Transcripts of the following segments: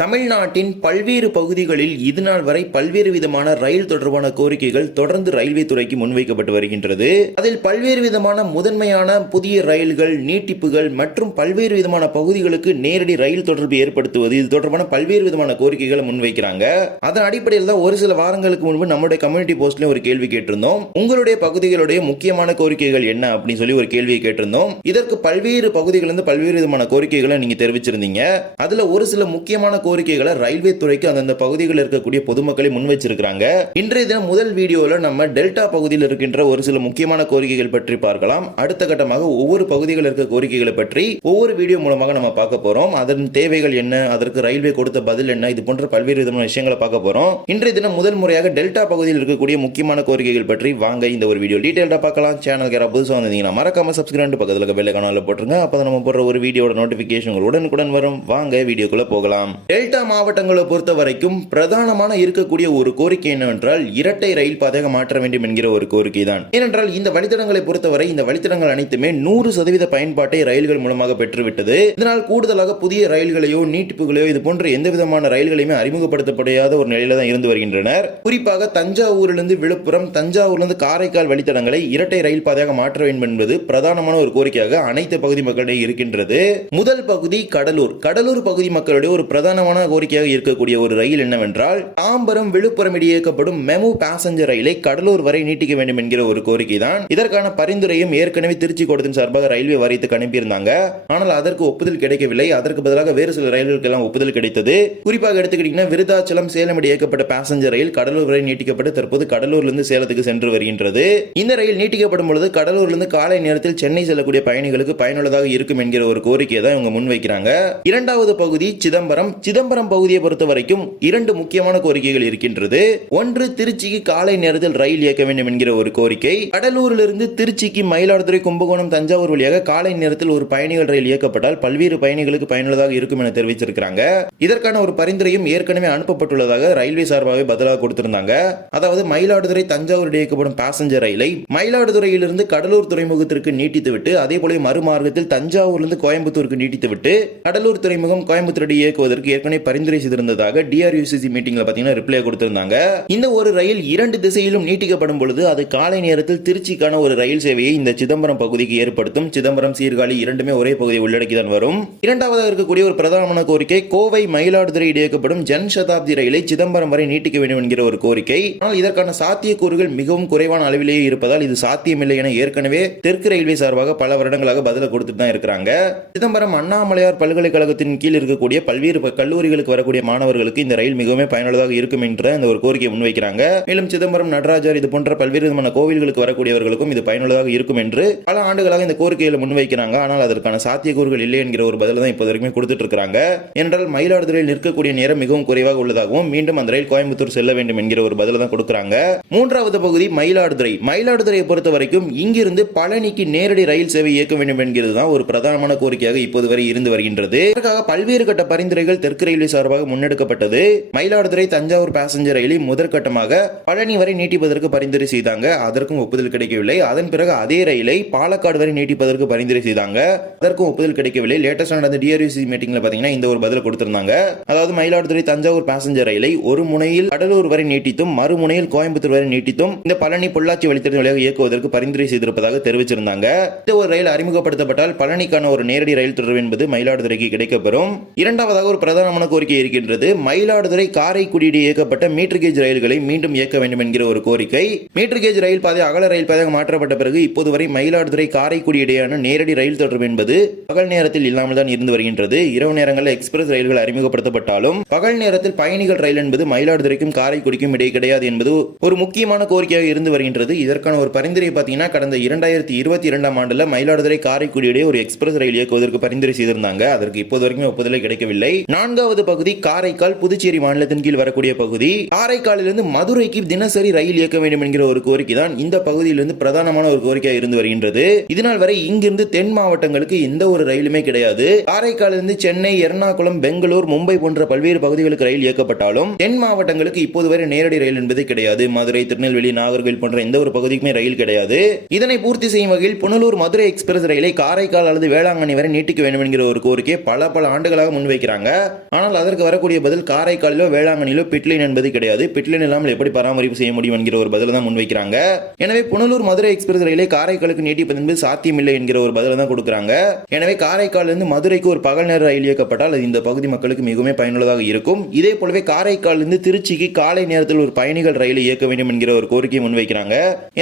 தமிழ்நாட்டின் பல்வேறு பகுதிகளில் இதுநாள் வரை பல்வேறு விதமான ரயில் தொடர்பான கோரிக்கைகள் தொடர்ந்து ரயில்வே துறைக்கு முன்வைக்கப்பட்டு வருகின்றது. அதில் பல்வேறு விதமான முதன்மையான புதிய ரயில்கள் நீட்டிப்புகள் மற்றும் பல்வேறு விதமான பகுதிகளுக்கு நேரடி ரயில் தொடர்பு ஏற்படுத்துவது இது தொடர்பான பல்வேறு விதமான கோரிக்கைகளை முன்வைக்கிறாங்க. அதன் அடிப்படையில் தான் ஒரு சில வாரங்களுக்கு முன்பு நம்முடைய கம்யூனிட்டி போஸ்ட்ல ஒரு கேள்வி கேட்டிருந்தோம். உங்களுடைய பகுதிகளுடைய முக்கியமான கோரிக்கைகள் என்ன அப்படின்னு சொல்லி ஒரு கேள்வியை கேட்டிருந்தோம். இதற்கு பல்வேறு பகுதிகளிலிருந்து பல்வேறு விதமான கோரிக்கைகளை நீங்க தெரிவிச்சிருந்தீங்க. அதுல ஒரு சில முக்கியமான கோரிக்கைகளை ரயில்வே துறைக்கு அந்தந்த பகுதிகளில் இருக்கக்கூடிய பொதுமக்களை முன் வச்சிருக்கிறாங்க இன்றைய தினம் முதல் வீடியோவில் நம்ம டெல்டா பகுதியில் இருக்கின்ற ஒரு சில முக்கியமான கோரிக்கைகள் பற்றி பார்க்கலாம். அடுத்த கட்டமாக ஒவ்வொரு பகுதிகளில் இருக்க கோரிக்கைகளை பற்றி ஒவ்வொரு வீடியோ மூலமாக நம்ம பார்க்க போறோம். அதன் தேவைகள் என்ன? அதற்கு ரயில்வே கொடுத்த பதில் என்ன? இது போன்ற பல்வேறு விதமான விஷயங்களை பார்க்க போறோம். இன்றைய தினம் முதல் முறையாக டெல்டா பகுதியில் இருக்கக்கூடிய முக்கியமான கோரிக்கைகள் பற்றி வாங்க இந்த ஒரு வீடியோ டீடைல்டா பார்க்கலாம். சேனல் யாராவது புதுசாக வந்தீங்கன்னா மறக்காம சப்ஸ்கிரைப் பக்கத்தில் இருக்க பெல்லை கனால போட்டுருங்க. அப்போ நம்ம போடுற ஒரு வீடியோட நோட்டிஃபிகேஷன் உடனுக்குடன் வரும். வாங்க வீடியோக்குள்ள போகலாம். டெல்டா மாவட்டங்களை பொறுத்த வரைக்கும் பிரதானமான இருக்கக்கூடிய ஒரு கோரிக்கை என்னவென்றால் இரட்டை ரயில் பாதையாக மாற்ற வேண்டும் என்கிற ஒரு கோரிக்கை தான் ஏனென்றால் இந்த வழித்தடங்களை பொறுத்தவரை இந்த வழித்தடங்கள் அனைத்துமே நூறு சதவீத பயன்பாட்டை ரயில்கள் மூலமாக பெற்றுவிட்டது. இதனால் கூடுதலாக புதிய ரயில்களையோ நீட்டிப்புகளையோ இது போன்ற எந்த விதமான ரயில்களையுமே அறிமுகப்படுத்தப்படாத ஒரு நிலையில தான் இருந்து வருகின்றனர். குறிப்பாக தஞ்சாவூரிலிருந்து விழுப்புரம் தஞ்சாவூர்லிருந்து காரைக்கால் வழித்தடங்களை இரட்டை ரயில் பாதையாக மாற்ற வேண்டும் என்பது பிரதானமான ஒரு கோரிக்கையாக அனைத்து பகுதி மக்களிடையே இருக்கின்றது. முதல் பகுதி கடலூர். கடலூர் பகுதி மக்களுடைய ஒரு பிரதான பிரதானமான கோரிக்கையாக இருக்கக்கூடிய ஒரு ரயில் என்னவென்றால் தாம்பரம் விழுப்புரம் இடையே இயக்கப்படும் மெமு பேசஞ்சர் ரயிலை கடலூர் வரை நீட்டிக்க வேண்டும் என்கிற ஒரு கோரிக்கை தான் இதற்கான பரிந்துரையும் ஏற்கனவே திருச்சி கோடத்தின் சார்பாக ரயில்வே வாரியத்துக்கு அனுப்பியிருந்தாங்க. ஆனால் அதற்கு ஒப்புதல் கிடைக்கவில்லை. அதற்கு பதிலாக வேறு சில ரயில்களுக்கு எல்லாம் ஒப்புதல் கிடைத்தது. குறிப்பாக எடுத்துக்கிட்டீங்கன்னா விருதாச்சலம் சேலம் இடையே இயக்கப்பட்ட பேசஞ்சர் ரயில் கடலூர் வரை நீட்டிக்கப்பட்டு தற்போது கடலூர்லிருந்து சேலத்துக்கு சென்று வருகின்றது. இந்த ரயில் நீட்டிக்கப்படும் பொழுது கடலூர்லிருந்து காலை நேரத்தில் சென்னை செல்லக்கூடிய பயணிகளுக்கு பயனுள்ளதாக இருக்கும் என்கிற ஒரு கோரிக்கையை தான் இவங்க முன்வைக்கிறாங்க. இரண்டாவது பகுதி சிதம்பரம் சிதம்பரம் பகுதியை பொறுத்த வரைக்கும் இரண்டு முக்கியமான கோரிக்கைகள் இருக்கின்றது. ஒன்று திருச்சிக்கு காலை நேரத்தில் ரயில் இயக்க வேண்டும் என்கிற ஒரு கோரிக்கை. கடலூரிலிருந்து திருச்சிக்கு மயிலாடுதுறை கும்பகோணம் தஞ்சாவூர் வழியாக காலை நேரத்தில் ஒரு பயணிகள் ரயில் இயக்கப்பட்டால் பல்வேறு பயணிகளுக்கு பயனுள்ளதாக இருக்கும் என தெரிவிச்சிருக்கிறாங்க. இதற்கான ஒரு பரிந்துரையும் ஏற்கனவே அனுப்பப்பட்டுள்ளதாக ரயில்வே சார்பாகவே பதிலாக கொடுத்திருந்தாங்க. அதாவது மயிலாடுதுறை தஞ்சாவூர் இயக்கப்படும் பாசஞ்சர் ரயிலை மயிலாடுதுறையிலிருந்து கடலூர் துறைமுகத்திற்கு நீட்டித்துவிட்டு அதே போல மறுமார்க்கத்தில் தஞ்சாவூர்லிருந்து கோயம்புத்தூருக்கு நீட்டித்துவிட்டு கடலூர் துறைமுகம் கோயம்புத்தூர் இயக்குவதற்கு ஏற்கனவே பரிந்துரை செய்திருந்ததாக டிஆர்யூசிசி மீட்டிங்ல பாத்தீங்கன்னா ரிப்ளை கொடுத்திருந்தாங்க. இந்த ஒரு ரயில் இரண்டு திசையிலும் நீட்டிக்கப்படும் பொழுது அது காலை நேரத்தில் திருச்சிக்கான ஒரு ரயில் சேவையை இந்த சிதம்பரம் பகுதிக்கு ஏற்படுத்தும். சிதம்பரம் சீர்காழி இரண்டுமே ஒரே பகுதியை உள்ளடக்கி தான் வரும். இரண்டாவதாக இருக்கக்கூடிய ஒரு பிரதானமான கோரிக்கை கோவை மயிலாடுதுறை இடையேக்கப்படும் ஜன் சதாப்தி ரயிலை சிதம்பரம் வரை நீட்டிக்க வேண்டும் என்கிற ஒரு கோரிக்கை. ஆனால் இதற்கான சாத்தியக்கூறுகள் மிகவும் குறைவான அளவிலேயே இருப்பதால் இது சாத்தியமில்லை என ஏற்கனவே தெற்கு ரயில்வே சார்பாக பல வருடங்களாக பதில கொடுத்துட்டு தான் இருக்கிறாங்க. சிதம்பரம் அண்ணாமலையார் பல்கலைக்கழகத்தின் கீழ் இருக்கக்கூடிய பல்வேறு கல்லூரி கல்லூரிகளுக்கு வரக்கூடிய மாணவர்களுக்கு இந்த ரயில் மிகவும் பயனுள்ளதாக இருக்கும் என்ற அந்த ஒரு கோரிக்கையை முன்வைக்கிறாங்க. மேலும் சிதம்பரம் நடராஜர் இது போன்ற பல்வேறு விதமான கோவில்களுக்கு வரக்கூடியவர்களுக்கும் இது பயனுள்ளதாக இருக்கும் என்று பல ஆண்டுகளாக இந்த கோரிக்கைகளை முன்வைக்கிறாங்க. ஆனால் அதற்கான சாத்தியக்கூறுகள் இல்லை என்கிற ஒரு பதில் தான் இப்போது வரைக்கும் கொடுத்துட்டு இருக்காங்க ஏனென்றால் மயிலாடுதுறையில் நிற்கக்கூடிய நேரம் மிகவும் குறைவாக உள்ளதாகவும் மீண்டும் அந்த ரயில் கோயம்புத்தூர் செல்ல வேண்டும் என்கிற ஒரு பதில தான் கொடுக்குறாங்க. மூன்றாவது பகுதி மயிலாடுதுறை. மயிலாடுதுறையை பொறுத்த வரைக்கும் இங்கிருந்து பழனிக்கு நேரடி ரயில் சேவை இயக்க வேண்டும் என்கிறது தான் ஒரு பிரதானமான கோரிக்கையாக இப்போது வரை இருந்து வருகின்றது. இதற்காக பல்வேறு கட்ட பரிந்துரைகள் தெற்கு ரயில்வே சார்பாக முன்னெடுக்கப்பட்டது. மயிலாடுதுறை தஞ்சாவூர் பேசஞ்சர் ரயிலை முதற்கட்டமாக பழனி வரை நீட்டிப்பதற்கு பரிந்துரை செய்தாங்க. அதற்கும் ஒப்புதல் கிடைக்கவில்லை. அதன் பிறகு அதே ரயிலை பாலக்காடு வரை நீட்டிப்பதற்கு பரிந்துரை செய்தாங்க. அதற்கும் ஒப்புதல் கிடைக்கவில்லை. லேட்டஸ்ட் நடந்த டிஆர்யூசி மீட்டிங்ல பாத்தீங்கன்னா இந்த ஒரு பதில் கொடுத்திருந்தாங்க. அதாவது மயிலாடுதுறை தஞ்சாவூர் பேசஞ்சர் ரயிலை ஒரு முனையில் கடலூர் வரை நீட்டித்தும் மறுமுனையில் கோயம்புத்தூர் வரை நீட்டித்தும் இந்த பழனி பொள்ளாச்சி வழித்தட வழியாக இயக்குவதற்கு பரிந்துரை செய்திருப்பதாக தெரிவிச்சிருந்தாங்க. இந்த ஒரு ரயில் அறிமுகப்படுத்தப்பட்டால் பழனிக்கான ஒரு நேரடி ரயில் தொடர்பு என்பது மயிலாடுதுறைக்கு கிடைக்கப்பெறும். இரண்டாவதாக ஒரு பிரதானமான கோரிக்கை இருக்கின்றது. மயிலாடுதுறை காரைக்குடி இடையே இயக்கப்பட்ட மீட்டர் கேஜ் ரயில்களை மீண்டும் இயக்க வேண்டும் என்கிற ஒரு கோரிக்கை. மீட்டர் கேஜ் ரயில் பாதை அகல ரயில் பாதையாக மாற்றப்பட்ட பிறகு இப்போது வரை மயிலாடுதுறை காரைக்குடி இடையேயான நேரடி ரயில் தொடர்பு என்பது பகல் நேரத்தில் இல்லாமல் தான் இருந்து வருகின்றது. இரவு நேரங்களில் எக்ஸ்பிரஸ் ரயில்கள் அறிமுகப்படுத்தப்பட்டாலும் பகல் நேரத்தில் பயணிகள் ரயில் என்பது மயிலாடுதுறைக்கும் காரைக்குடிக்கும் இடையே கிடையாது என்பது ஒரு முக்கியமான கோரிக்கையாக இருந்து வருகின்றது. இதற்கான ஒரு பரிந்துரை பார்த்தீங்கன்னா கடந்த இரண்டாயிரத்தி இருபத்தி இரண்டாம் ஆண்டுல மயிலாடுதுறை காரைக்குடி இடையே ஒரு எக்ஸ்பிரஸ் ரயில் இயக்குவதற்கு பரிந்துரை செய்திருந்தாங்க. அதற்கு இப்போது வரைக்கும் ஒப்புதலை கிடைக்கவில்லை. நான் நான்காவது பகுதி காரைக்கால் புதுச்சேரி மாநிலத்தின் கீழ் வரக்கூடிய பகுதி. காரைக்காலிலிருந்து மதுரைக்கு தினசரி ரயில் இயக்க வேண்டும் என்கிற ஒரு கோரிக்கை தான் இந்த பகுதியிலிருந்து பிரதானமான ஒரு கோரிக்கையாக இருந்து வருகின்றது. இதனால் வரை இங்கிருந்து தென் மாவட்டங்களுக்கு எந்த ஒரு ரயிலுமே கிடையாது. காரைக்காலிலிருந்து சென்னை எர்ணாகுளம் பெங்களூர் மும்பை போன்ற பல்வேறு பகுதிகளுக்கு ரயில் இயக்கப்பட்டாலும் தென் மாவட்டங்களுக்கு இப்போது வரை நேரடி ரயில் என்பது கிடையாது. மதுரை திருநெல்வேலி நாகர்கோவில் போன்ற எந்த ஒரு பகுதிக்குமே ரயில் கிடையாது. இதனை பூர்த்தி செய்யும் வகையில் புனலூர் மதுரை எக்ஸ்பிரஸ் ரயிலை காரைக்கால் அல்லது வேளாங்கண்ணி வரை நீட்டிக்க வேண்டும் என்கிற ஒரு கோரிக்கை பல பல ஆண்டுகளாக முன்வைக்கிறாங்க. ஆனால் அதற்கு வரக்கூடிய பதில் காரைக்காலிலோ வேளாங்கண்ணிலோ பிட்லைன் என்பது கிடையாது. பிட்லைன் இல்லாமல் எப்படி பராமரிப்பு செய்ய முடியும் என்கிற ஒரு பதில தான் முன்வைக்கிறாங்க. எனவே புனலூர் மதுரை எக்ஸ்பிரஸ் ரயிலை காரைக்காலுக்கு நீட்டிப்பது என்பது சாத்தியமில்லை என்கிற ஒரு பதிலை தான் கொடுக்குறாங்க. எனவே காரைக்காலிலிருந்து மதுரைக்கு ஒரு பகல் நேர ரயில் இயக்கப்பட்டால் அது இந்த பகுதி மக்களுக்கு மிகவும் பயனுள்ளதாக இருக்கும். இதே போலவே காரைக்காலிலிருந்து திருச்சிக்கு காலை நேரத்தில் ஒரு பயணிகள் ரயிலை இயக்க வேண்டும் என்கிற ஒரு கோரிக்கையை முன்வைக்கிறாங்க.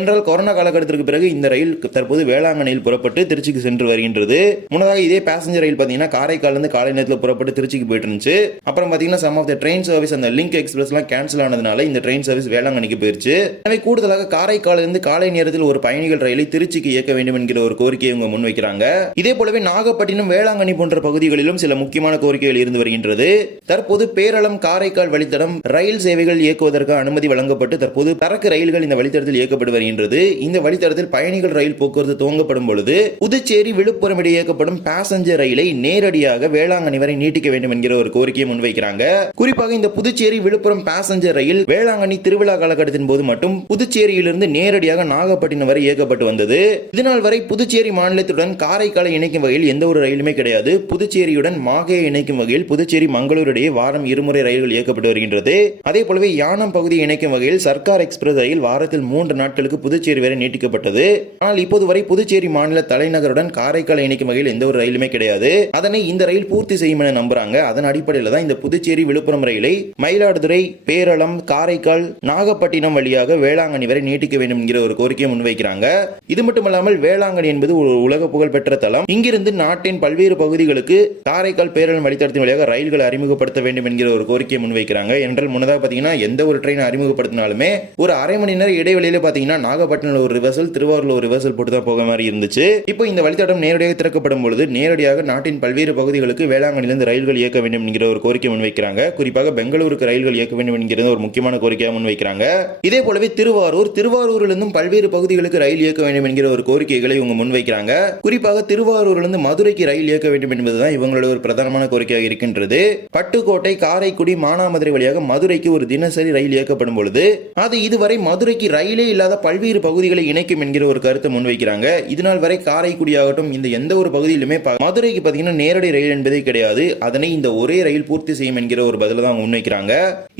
என்றால் கொரோனா காலகட்டத்திற்கு பிறகு இந்த ரயில் தற்போது வேளாங்கண்ணியில் புறப்பட்டு திருச்சிக்கு சென்று வருகின்றது. முன்னதாக இதே பேசஞ்சர் ரயில் பார்த்தீங்கன்னா காரைக்காலிலிருந்து காலை நேரத்தில் புறப்பட்டு திருச்சிக்கு போயிட்டு இருந்துச்சு. அப்புறம் பார்த்தீங்கன்னா some of the train service அந்த லிங்க் எக்ஸ்பிரஸ்லாம் கேன்சல் ஆனதுனால இந்த ட்ரெயின் சர்வீஸ் வேளாங்கண்ணிக்கு போயிருச்சு. எனவே கூடுதலாக காரைக்காலிலிருந்து காலை நேரத்தில் ஒரு பயணிகள் ரயிலை திருச்சிக்கு இயக்க வேண்டும் என்கிற ஒரு கோரிக்கையை இவங்க முன்வைக்கிறாங்க. இதே போலவே நாகப்பட்டினம் வேளாங்கண்ணி போன்ற பகுதிகளிலும் சில முக்கியமான கோரிக்கைகள் இருந்து வருகின்றது. தற்போது பேரளம் காரைக்கால் வழித்தடம் ரயில் சேவைகள் இயக்குவதற்கு அனுமதி வழங்கப்பட்டு தற்போது சரக்கு ரயில்கள் இந்த வழித்தடத்தில் இயக்கப்பட்டு வருகின்றது. இந்த வழித்தடத்தில் பயணிகள் ரயில் போக்குவரத்து துவங்கப்படும் பொழுது புதுச்சேரி விழுப்புரம் இடையே இயக்கப்படும் பேசஞ்சர் ரயிலை நேரடியாக வேளாங்கண்ணி வரை நீட்டிக்க வேண்டும் என்கிற ஒரு ஒரு கோரிக்கையை முன்வைக்கிறாங்க. குறிப்பாக இந்த புதுச்சேரி விழுப்புரம் பேசஞ்சர் ரயில் வேளாங்கண்ணி திருவிழா காலகட்டத்தின் போது மட்டும் புதுச்சேரியிலிருந்து நேரடியாக நாகப்பட்டினம் வரை இயக்கப்பட்டு வந்தது. இதனால் வரை புதுச்சேரி மாநிலத்துடன் காரைக்காலை இணைக்கும் வகையில் எந்த ஒரு ரயிலுமே கிடையாது. புதுச்சேரியுடன் மாகையை இணைக்கும் வகையில் புதுச்சேரி மங்களூர் இடையே வாரம் இருமுறை ரயில்கள் இயக்கப்பட்டு வருகின்றது. அதே போலவே யானம் பகுதியை இணைக்கும் வகையில் சர்க்கார் எக்ஸ்பிரஸ் ரயில் வாரத்தில் மூன்று நாட்களுக்கு புதுச்சேரி வரை நீட்டிக்கப்பட்டது. ஆனால் இப்போது வரை புதுச்சேரி மாநில தலைநகருடன் காரைக்காலை இணைக்கும் வகையில் எந்த ஒரு ரயிலுமே கிடையாது. அதனை இந்த ரயில் பூர்த்தி செய்யும் என நம்புறாங்க. அதன் அடிப்படையில் தான் இந்த புதுச்சேரி விழுப்புரம் ரயிலை மயிலாடுதுறை பேரளம் காரைக்கால் நாகப்பட்டினம் வழியாக வேளாங்கண்ணி வரை நீட்டிக்க வேண்டும் என்கிற ஒரு கோரிக்கையை முன்வைக்கிறாங்க. இது மட்டுமல்லாமல் வேளாங்கண்ணி என்பது ஒரு உலக புகழ்பெற்ற தளம் இங்கிருந்து நாட்டின் பல்வேறு பகுதிகளுக்கு காரைக்கால் பேரளம் வழித்தடத்தின் வழியாக ரயில்களை அறிமுகப்படுத்த வேண்டும் என்கிற ஒரு கோரிக்கையை முன்வைக்கிறாங்க. என்றால் முன்னதாக பார்த்தீங்கன்னா எந்த ஒரு ட்ரெயின் அறிமுகப்படுத்தினாலுமே ஒரு அரை மணி நேரம் இடைவெளியில பார்த்தீங்கன்னா நாகப்பட்டினம் ஒரு ரிவர்சல் திருவாரூர் ஒரு ரிவர்சல் போட்டு தான் போக மாதிரி இருந்துச்சு. இப்போ இந்த வழித்தடம் நேரடியாக திறக்கப்படும் பொழுது நேரடியாக நாட்டின் பல்வேறு பகுதிகளுக்கு வேளாங்கண்ணிலிருந்து ரயில்கள் இயக்க வேண்டும் வேண்டும் என்கிற ஒரு கோரிக்கை முன்வைக்கிறாங்க. குறிப்பாக பெங்களூருக்கு ரயில்கள் இயக்க வேண்டும் என்கிறது ஒரு முக்கியமான கோரிக்கையாக முன்வைக்கிறாங்க. இதே போலவே திருவாரூர் திருவாரூரிலிருந்தும் பல்வேறு பகுதிகளுக்கு ரயில் இயக்க வேண்டும் என்கிற ஒரு கோரிக்கைகளை இவங்க முன்வைக்கிறாங்க. குறிப்பாக திருவாரூரிலிருந்து மதுரைக்கு ரயில் இயக்க வேண்டும் என்பதுதான் இவங்களோட ஒரு பிரதானமான கோரிக்கையாக இருக்கின்றது. பட்டுக்கோட்டை காரைக்குடி மானாமதுரை வழியாக மதுரைக்கு ஒரு தினசரி ரயில் இயக்கப்படும் பொழுது அது இதுவரை மதுரைக்கு ரயிலே இல்லாத பல்வேறு பகுதிகளை இணைக்கும் என்கிற ஒரு கருத்தை முன்வைக்கிறாங்க. இதனால் வரை காரைக்குடி ஆகட்டும் இந்த எந்த ஒரு பகுதியிலுமே மதுரைக்கு பார்த்தீங்கன்னா நேரடி ரயில் என்பதே கிடையாது. அதனை இந்த ஒரு ஒரே ரயில் பூர்த்தி செய்யும் என்கிற ஒரு பதில தான் முன்வைக்கிறாங்க.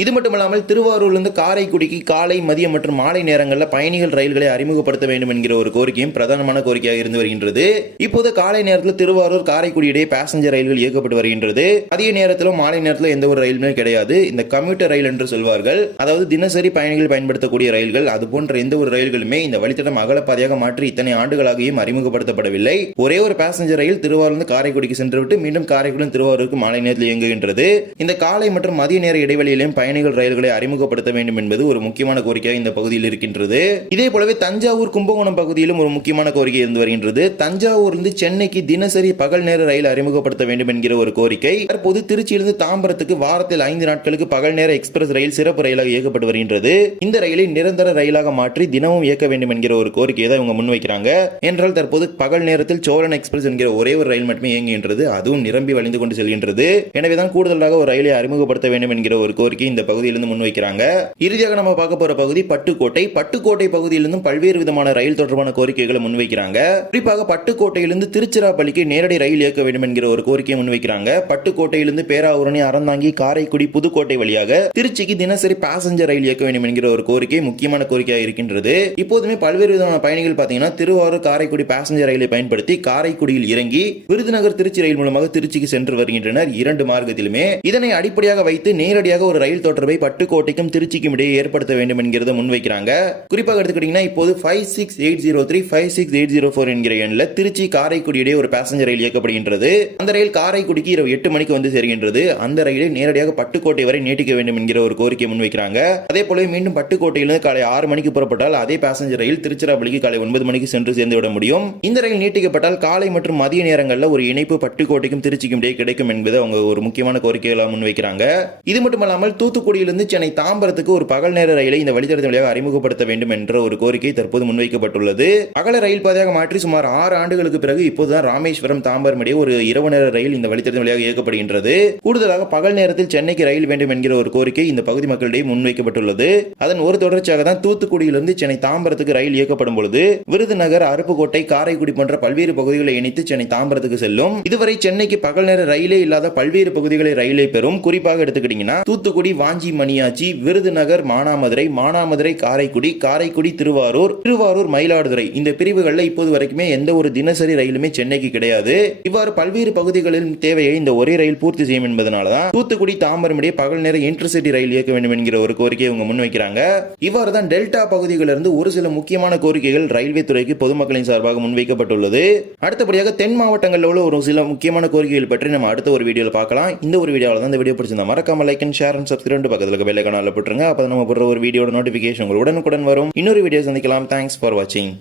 இது மட்டுமல்லாமல் திருவாரூர்லேருந்து காரைக்குடிக்கு காலை மதியம் மற்றும் மாலை நேரங்களில் பயணிகள் ரயில்களை அறிமுகப்படுத்த வேண்டும் என்கிற ஒரு கோரிக்கையும் பிரதானமான கோரிக்கையாக இருந்து வருகின்றது. இப்போது காலை நேரத்தில் திருவாரூர் காரைக்குடி இடையே பேசஞ்சர் ரயில்கள் இயக்கப்பட்டு வருகின்றது. அதே நேரத்திலும் மாலை நேரத்தில் எந்த ஒரு ரயிலுமே கிடையாது. இந்த கம்யூட்டர் ரயில் என்று சொல்வார்கள். அதாவது தினசரி பயணிகள் பயன்படுத்தக்கூடிய ரயில்கள். அது போன்ற எந்த ஒரு ரயில்களுமே இந்த வழித்தடம் அகலப்பாதையாக மாற்றி இத்தனை ஆண்டுகளாகியும் அறிமுகப்படுத்தப்படவில்லை. ஒரே ஒரு பேசஞ்சர் ரயில் திருவாரூர் காரைக்குடிக்கு சென்றுவிட்டு மீண்டும் காரைக்குடி திருவாரூருக்கு மாலை நேரத்தில் இயங்குகின்றது. இந்த காலை மற்றும் மதிய நேர இடைவெளியிலும் பயணிகள் ரயில்களை அறிமுகப்படுத்த வேண்டும் என்பது ஒரு முக்கியமான கோரிக்கை இந்த பகுதியில் இருக்கின்றது. இதே போலவே தஞ்சாவூர் கும்பகோணம் பகுதியிலும் ஒரு முக்கியமான கோரிக்கை இருந்து வருகின்றது. தஞ்சாவூரிலிருந்து சென்னைக்கு தினசரி பகல் நேர ரயில் அறிமுகப்படுத்த வேண்டும் என்கிற ஒரு கோரிக்கை. தற்போது திருச்சியிலிருந்து தாம்பரத்துக்கு வாரத்தில் ஐந்து நாட்களுக்கு பகல் நேர எக்ஸ்பிரஸ் ரயில் சிறப்பு ரயிலாக இயக்கப்பட்டு வருகின்றது. இந்த ரயிலை நிரந்தர ரயிலாக மாற்றி தினமும் இயக்க வேண்டும் என்கிற ஒரு கோரிக்கையை தான் இவங்க முன்வைக்கிறாங்க. என்றால் தற்போது பகல் நேரத்தில் சோழன் எக்ஸ்பிரஸ் என்கிற ஒரே ஒரு ரயில் மட்டுமே இயங்குகின்றது. அதுவும் நிரம்பி வழிந்து கொண்டு செல்கின்றது. எனவேதான் கூடுதலாக ஒரு ரயிலை அறிமுகப்படுத்த வேண்டும் என்கிற ஒரு கோரிக்கை இந்த பகுதியிலிருந்து முன்வைக்கிறாங்க. இறுதியாக நம்ம பார்க்க போற பகுதி பட்டுக்கோட்டை. பட்டுக்கோட்டை பகுதியிலிருந்தும் பல்வேறு விதமான ரயில் தொடர்பான கோரிக்கைகளை முன்வைக்கிறாங்க. குறிப்பாக பட்டுக்கோட்டையிலிருந்து திருச்சிராப்பள்ளிக்கு நேரடி ரயில் இயக்க வேண்டும் என்கிற ஒரு கோரிக்கையை முன்வைக்கிறாங்க. பட்டுக்கோட்டையிலிருந்து பேராவூரணி அறந்தாங்கி காரைக்குடி புதுக்கோட்டை வழியாக திருச்சிக்கு தினசரி பாசஞ்சர் ரயில் இயக்க வேண்டும் என்கிற ஒரு கோரிக்கை முக்கியமான கோரிக்கையாக இருக்கின்றது. இப்போதுமே பல்வேறு விதமான பயணிகள் பார்த்தீங்கன்னா திருவாரூர் காரைக்குடி பாசஞ்சர் ரயிலை பயன்படுத்தி காரைக்குடியில் இறங்கி விருதுநகர் திருச்சி ரயில் மூலமாக திருச்சிக்கு சென்று வருகின்றனர். இரண்டு மார்க்கத்திலுமே இதனை அடிப்படையாக வைத்து நேரடியாக ஒரு ரயில் தொடர்பை பட்டுக்கோட்டைக்கும் திருச்சிக்கும் இடையே ஏற்படுத்த வேண்டும் என்கிறத முன்வைக்கிறாங்க. குறிப்பாக எடுத்துக்கிட்டீங்கன்னா இப்போது five six eight zero three five six eight zero four என்கிற எண்ணில் திருச்சி காரைக்குடி இடையே ஒரு பேசஞ்சர் ரயில் இயக்கப்படுகின்றது. அந்த ரயில் காரைக்குடிக்கு இரவு எட்டு மணிக்கு வந்து சேர்கின்றது. அந்த ரயிலை நேரடியாக பட்டுக்கோட்டை வரை நீட்டிக்க வேண்டும் என்கிற ஒரு கோரிக்கை முன்வைக்கிறாங்க. அதே போல மீண்டும் பட்டுக்கோட்டையிலிருந்து காலை ஆறு மணிக்கு புறப்பட்டால் அதே பேசஞ்சர் ரயில் திருச்சிராப்பள்ளிக்கு காலை ஒன்பது மணிக்கு சென்று சேர்ந்து விட முடியும். இந்த ரயில் நீட்டிக்கப்பட்டால் காலை மற்றும் மதிய நேரங்களில் ஒரு இணைப்பு பட்டுக்கோட்டைக்கும் திருச்சிக்கும் இடையே கிடைக்கும் என்பது அவங்க ஒரு முக்கியமான கோரிக்கைகளாக முன்வைக்கிறாங்க. இது மட்டுமல்லாமல் தூத்துக்குடியிலிருந்து சென்னை தாம்பரத்துக்கு ஒரு பகல் நேர ரயிலை இந்த வழித்தடத்தின் வழியாக அறிமுகப்படுத்த வேண்டும் என்ற ஒரு கோரிக்கை தற்போது முன்வைக்கப்பட்டுள்ளது. பகல ரயில் பாதையாக மாற்றி சுமார் ஆறு ஆண்டுகளுக்கு பிறகு இப்போதுதான் ராமேஸ்வரம் தாம்பரம் இடையே ஒரு இரவு நேர ரயில் இந்த வழித்தடத்தின் வழியாக இயக்கப்படுகின்றது. கூடுதலாக பகல் நேரத்தில் சென்னைக்கு ரயில் வேண்டும் என்கிற ஒரு கோரிக்கை இந்த பகுதி மக்களிடையே முன்வைக்கப்பட்டுள்ளது. அதன் ஒரு தொடர்ச்சியாக தான் தூத்துக்குடியிலிருந்து சென்னை தாம்பரத்துக்கு ரயில் இயக்கப்படும் பொழுது விருதுநகர் அருப்புக்கோட்டை காரைக்குடி போன்ற பல்வேறு பகுதிகளை இணைத்து சென்னை தாம்பரத்துக்கு செல்லும். இதுவரை சென்னைக்கு பகல் நேர ரயிலே இல்லாத பல்வேறு பகுதிகளை ரயிலை பெறும். குறிப்பாக எடுத்துக்கிட்டீங்கன்னா தூத்துக்குடி வாஞ்சி மணியாச்சி விருதுநகர் மானாமதுரை மானாமதுரை காரைக்குடி காரைக்குடி திருவாரூர் திருவாரூர் மயிலாடுதுறை. இந்த பிரிவுகளில் இப்போது வரைக்குமே எந்த ஒரு தினசரி ரயிலுமே சென்னைக்கு கிடையாது. இவ்வாறு பல்வேறு பகுதிகளின் தேவையை இந்த ஒரே ரயில் பூர்த்தி செய்யும் என்பதனால தான் தூத்துக்குடி தாம்பரம் இடையே பகல் நேர இன்டர்சிட்டி ரயில் இயக்க வேண்டும் என்கிற ஒரு கோரிக்கையை இவங்க முன்வைக்கிறாங்க. இவ்வாறு தான் டெல்டா பகுதிகளிலிருந்து ஒரு சில முக்கியமான கோரிக்கைகள் ரயில்வே துறைக்கு பொதுமக்களின் சார்பாக முன்வைக்கப்பட்டுள்ளது. அடுத்தபடியாக தென் மாவட்டங்களில் உள்ள ஒரு சில முக்கியமான கோரிக்கைகள் பற்றி நம்ம அடுத்த ஒரு வீடியோவில் பார்க்கலாம். இந்த ஒரு வீடியோவில் தான் இந்த வீடியோ பிடிச்சிருந்தா மறக்காம like and share and subscribe பக்கத்தில் இருக்க பெல் போட்டுருங்க அப்போ நம்ம போடுற ஒரு வீடியோட நோட்டிஃபிகேஷன் உங்களுக்கு உடனுக்குடன் வரும். இன்னொரு வீடியோ சந்திக்கலாம். தேங்க்ஸ் ஃபார் வாட்சிங்